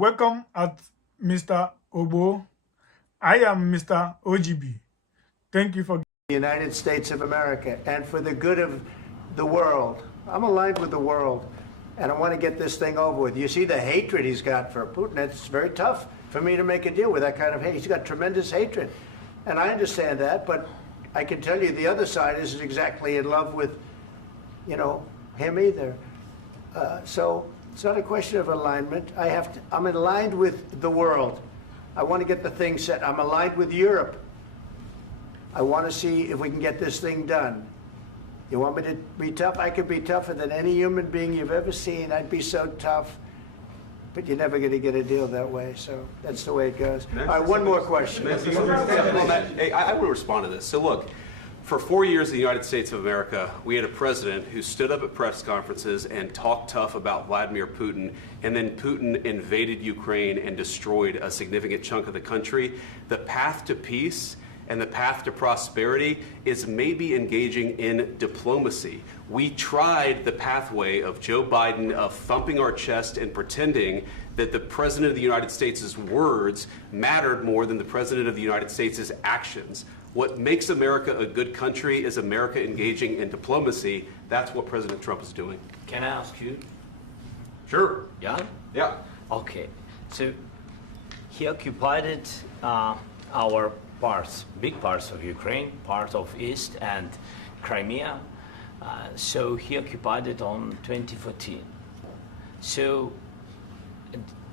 Welcome at Mr. Obo. I am Mr. O.G.B. Thank you for the United States of America and for the good of the world. I'm aligned with the world, and I want to get this thing over with. You see the hatred he's got for Putin. It's very tough for me to make a deal with that kind of hate. He's got tremendous hatred, and I understand that, but I can tell you the other side isn't exactly in love with, him either. So it's not a question of alignment. I'm aligned with the world. I want to get the thing set. I'm aligned with Europe. I want to see if we can get this thing done. You want me to be tough? I could be tougher than any human being you've ever seen. I'd be so tough. But you're never going to get a deal that way. So that's the way it goes. All right, one more question. Hey, I will respond to this. So look, for 4 years in the United States of America, we had a president who stood up at press conferences and talked tough about Vladimir Putin, and then Putin invaded Ukraine and destroyed a significant chunk of the country. The path to peace and the path to prosperity is maybe engaging in diplomacy. We tried the pathway of Joe Biden of thumping our chest and pretending that the President of the United States' words mattered more than the President of the United States' actions. What makes America a good country is America engaging in diplomacy. That's what President Trump is doing. Can I ask you? Sure. Yeah? Yeah. Okay. So he occupied our parts, big parts of Ukraine, part of East and Crimea. So he occupied it on 2014. So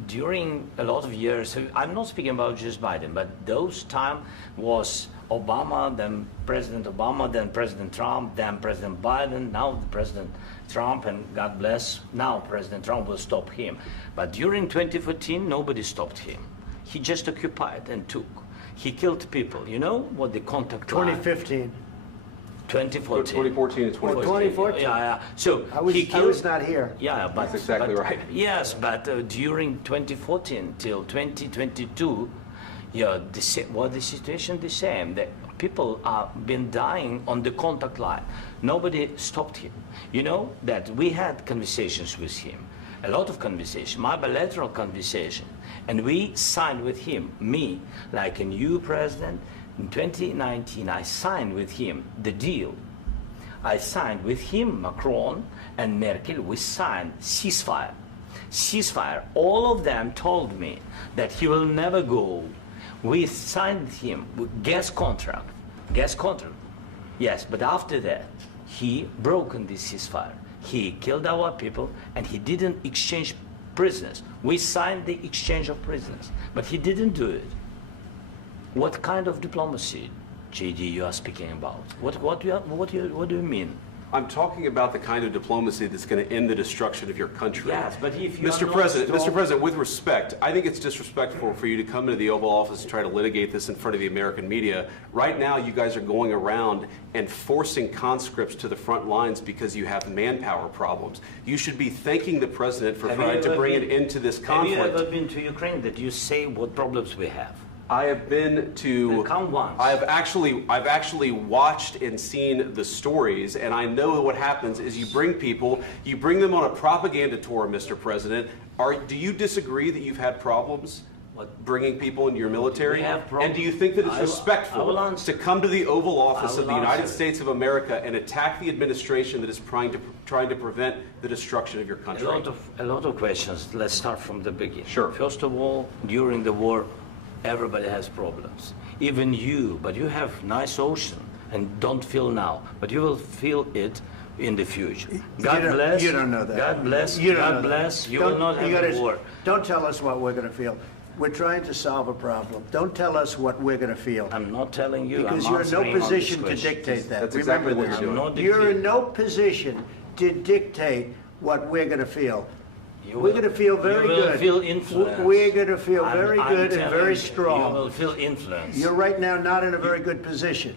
during a lot of years, so I'm not speaking about just Biden, but those time was Obama, then President Obama, then President Trump, then President Biden, now the President Trump, and God bless, now President Trump will stop him. But during 2014, nobody stopped him. He just occupied and took. He killed people. You know what the contact line? 2015. 2014. 2014 and 2015. 2014. Yeah. So I was not here. Yeah, but that's exactly right. Yes, but during 2014 till 2022, the situation the same. The people have been dying on the contact line. Nobody stopped him. You know that we had conversations with him, a lot of conversation, my bilateral conversation, and we signed with him, me, like a new president. In 2019, I signed with him the deal. I signed with him, Macron and Merkel, we signed ceasefire. Ceasefire. All of them told me that he will never go. We signed with him with gas contract. Gas contract. Yes, but after that, he broken this ceasefire. He killed our people and he didn't exchange prisoners. We signed the exchange of prisoners, but he didn't do it. What kind of diplomacy, JD, you are speaking about? What do you mean? I'm talking about the kind of diplomacy that's going to end the destruction of your country. Yes, but if you Mr. President, with respect, I think it's disrespectful for you to come into the Oval Office and try to litigate this in front of the American media. Right now, you guys are going around and forcing conscripts to the front lines because you have manpower problems. You should be thanking the President for trying to bring it into this conflict. Have you ever been to Ukraine that you say what problems we have? I have been to. Count once. I've actually watched and seen the stories, and I know what happens is you bring them on a propaganda tour, Mr. President. Do you disagree that you've had problems bringing people into your military? And do you think that it's respectful to come to the Oval Office of the United States of America and attack the administration that is trying to prevent the destruction of your country? A lot of questions. Let's start from the beginning. Sure. First of all, during the war, everybody has problems, even you, but you have nice ocean and don't feel now, but you will feel it in the future. God bless. You don't know that. God bless. You God bless. You will not have a war. Don't tell us what we're going to feel. We're trying to solve a problem. Don't tell us what we're going to feel. I'm not telling you. Because you're in no position to dictate that. That's exactly what you're doing. You're in no position to dictate what we're going to feel. We're going to feel very good. You will feel influence. We're going to feel very good and very strong. You will feel influence. You're right now not in a very good position.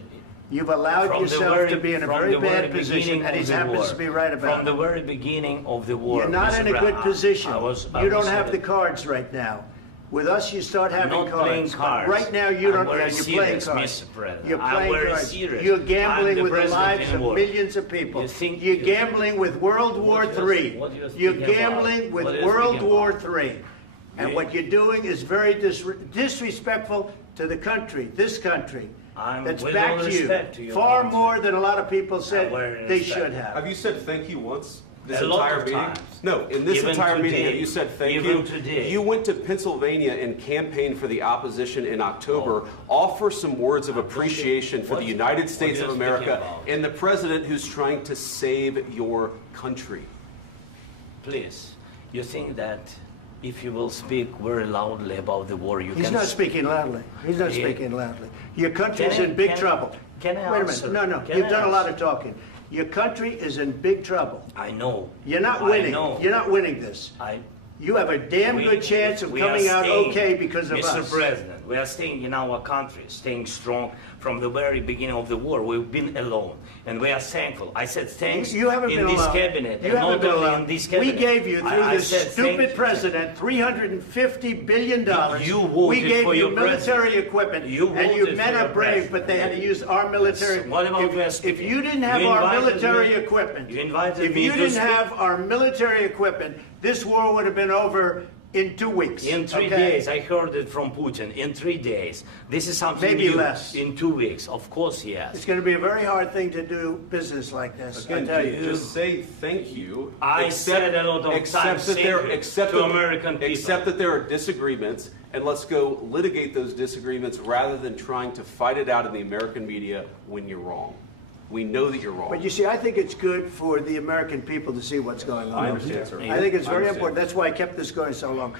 You've allowed yourself to be in a very bad position, and he happens to be right about it. From the very beginning of the war. You're not in a good position. You don't have the cards right now. With us, you start having I'm not playing cards. Right now, you don't. You're playing cards. Mr. President. You're playing cards. Serious. You're gambling with the president lives of millions of people. You're gambling with World War III. You're gambling with World War III. And what you're doing is very disrespectful to the country, this country. That's with back all to you. respect to your Far country. more than a lot of people said very they respect. should have. Have you said thank you once? This A lot entire of meeting? times. No, in this Even entire meeting, today. have you said thank Even you? today. You went to Pennsylvania and campaigned for the opposition in October. Offer some words of appreciation for the United States what of are you speaking America about? and the president who's trying to save your country. Please, you think that if you will speak very loudly about the war, you He's can... not speaking loudly. He's not Yeah. speaking loudly. Your country is Can I- in big can- trouble. can I Wait a answer? minute. No, Can you've I done a lot answer? of talking. Your country is in big trouble. I know. You're not I winning. know. You're not winning this. You have a damn good chance of we are coming out staying, okay because of Mr. us. President, we are staying in our country, staying strong from the very beginning of the war. We've been alone, and we are thankful. I said thanks You haven't in been this alone. cabinet, You and haven't not been only alone. in this We cabinet. gave you, through I this said stupid thank you. president, $350 billion. You voted we gave for you your military president. equipment. You and you voted men for are your brave, president. but they had to use our military. What about if, West if you didn't have You our invited military me- equipment, you invited if me you to didn't speak. have our military equipment, this war would have been over in 2 weeks. In 3 okay? days, I heard it from Putin. In 3 days, this is something Maybe new. less. In 2 weeks, of course, yes. It's going to be a very hard thing to do business like this. I Again, tell you. just say thank you. I said a lot of except times that thank there, you except to that- American people. Except that there are disagreements, and let's go litigate those disagreements rather than trying to fight it out in the American media when you're wrong. We know that you're wrong. But you see, I think it's good for the American people to see what's going on. I understand, sir. I think it's very understand. important. That's why I kept this going so long.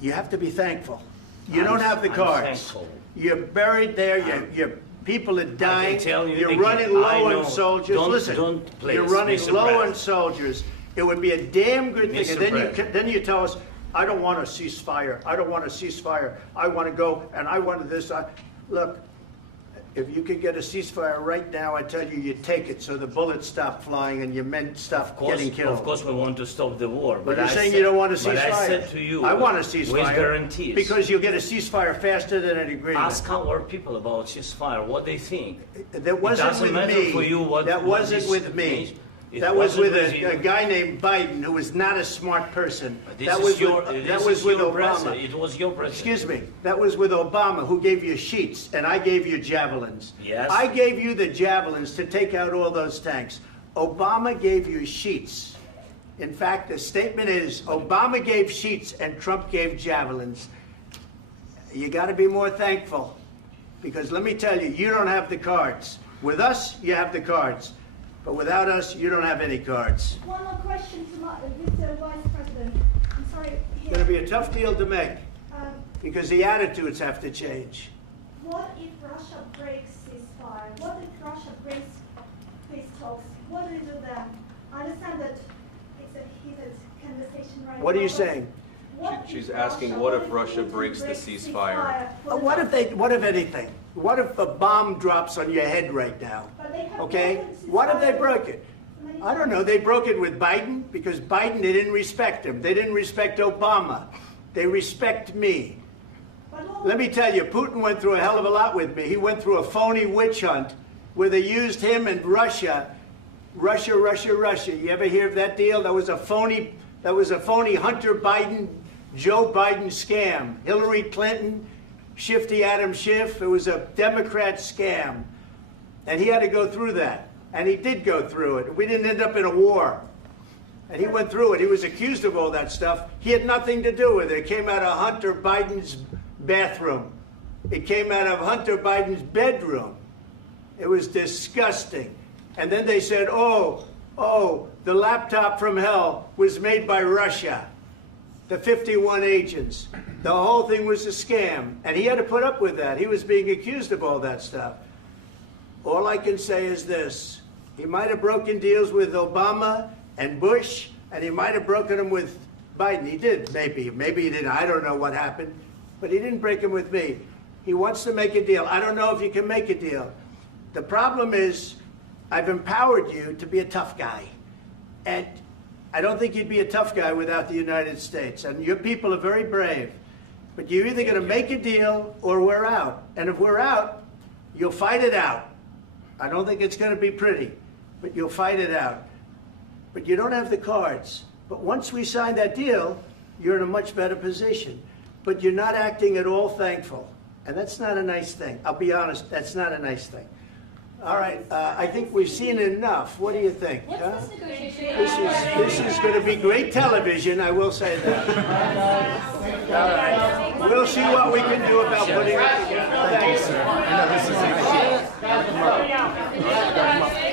You have to be thankful. You don't have the I'm cards. thankful. You're buried there. Your people are dying. tell you You're again, running I low know. on soldiers. Don't- Listen, don't, please, you're running Mr. low on President. soldiers. It would be a damn good thing. Mr. And then President. then you tell us, I don't want a ceasefire. I don't want a ceasefire. I want to go and I want this. Look, if you could get a ceasefire right now, I tell you, you take it so the bullets stop flying and your men stop getting killed. Of course, we want to stop the war. But you're I saying said- you don't want a ceasefire. But I said to you, I want a ceasefire. with guarantees. Because you'll get a ceasefire faster than an agreement. Ask our people about ceasefire, what they think. That wasn't doesn't with matter me. for you what- that what wasn't this with me. means. It That was wasn't with with you. a guy named Biden who was not a smart person. This That is was your, with, this that was is with your Obama. president. It was your president. Excuse me. That was with Obama, who gave you sheets, and I gave you javelins. Yes. I gave you the javelins to take out all those tanks. Obama gave you sheets. In fact, the statement is Obama gave sheets and Trump gave javelins. You got to be more thankful, because let me tell you, you don't have the cards. With us, you have the cards. But without us, you don't have any cards. One more question to Mr. Vice President. I'm sorry. It's going to be a tough deal to make, Um, because the attitudes have to change. what if Russia breaks ceasefire? What if Russia breaks peace talks? What do you do then? I understand that it's a heated conversation right now. What are you but saying? what She's if asking, what if Russia Putin breaks the breaks ceasefire? for the What if talks? what if anything? What if a bomb drops on your head right now? But they have Okay? broken ceasefire What if they broke it? many I don't know. They broke it with Biden because Biden, they didn't respect him. They didn't respect Obama. They respect me. But what- Let me tell you, Putin went through a hell of a lot with me. He went through a phony witch hunt where they used him and Russia. Russia. You ever hear of that deal? That was a phony Hunter Biden, Joe Biden scam. Hillary Clinton, Shifty Adam Schiff. It was a Democrat scam. And he had to go through that. And he did go through it. We didn't end up in a war. And he went through it. He was accused of all that stuff. He had nothing to do with it. It came out of Hunter Biden's bathroom. It came out of Hunter Biden's bedroom. It was disgusting. And then they said, oh, the laptop from hell was made by Russia. The 51 agents. The whole thing was a scam. And he had to put up with that. He was being accused of all that stuff. All I can say is this. He might have broken deals with Obama and Bush, and he might have broken them with Biden. He did, maybe. Maybe he didn't. I don't know what happened. But he didn't break them with me. He wants to make a deal. I don't know if you can make a deal. The problem is, I've empowered you to be a tough guy. And I don't think you'd be a tough guy without the United States. And your people are very brave. But you're either going to make a deal or we're out. And if we're out, you'll fight it out. I don't think it's going to be pretty, but you'll fight it out. But you don't have the cards. But once we sign that deal, you're in a much better position. But you're not acting at all thankful. And that's not a nice thing. I'll be honest, that's not a nice thing. All right, I think we've seen enough. What do you think? Huh? This is going to be great television, I will say that. All right. We'll see what we can do about putting it together. Thank you, sir. I know this is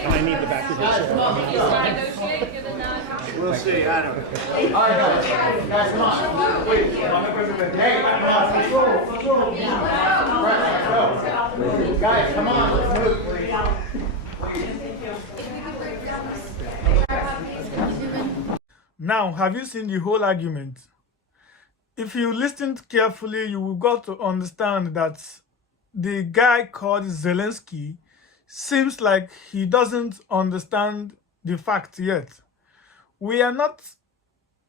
I need the back of your chair. We'll see. I don't know. All right, guys, come on. Wait. Hey, let's go. Guys, come on. Let's move, please. Now, have you seen the whole argument? If you listened carefully, you will got to understand that the guy called Zelenskyy seems like he doesn't understand the fact yet. We are not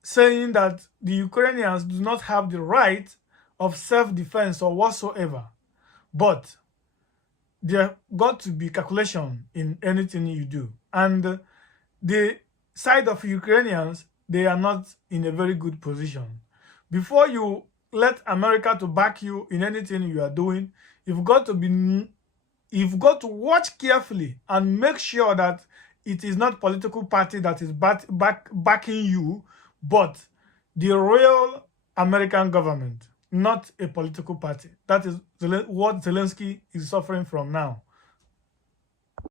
saying that the Ukrainians do not have the right of self-defense or whatsoever, but there got to be calculation in anything you do. And the side of Ukrainians, they are not in a very good position. Before you let America to back you in anything you are doing, you've got to watch carefully and make sure that it is not political party that is backing you, but the real American government, not a political party. That is what Zelenskyy is suffering from now.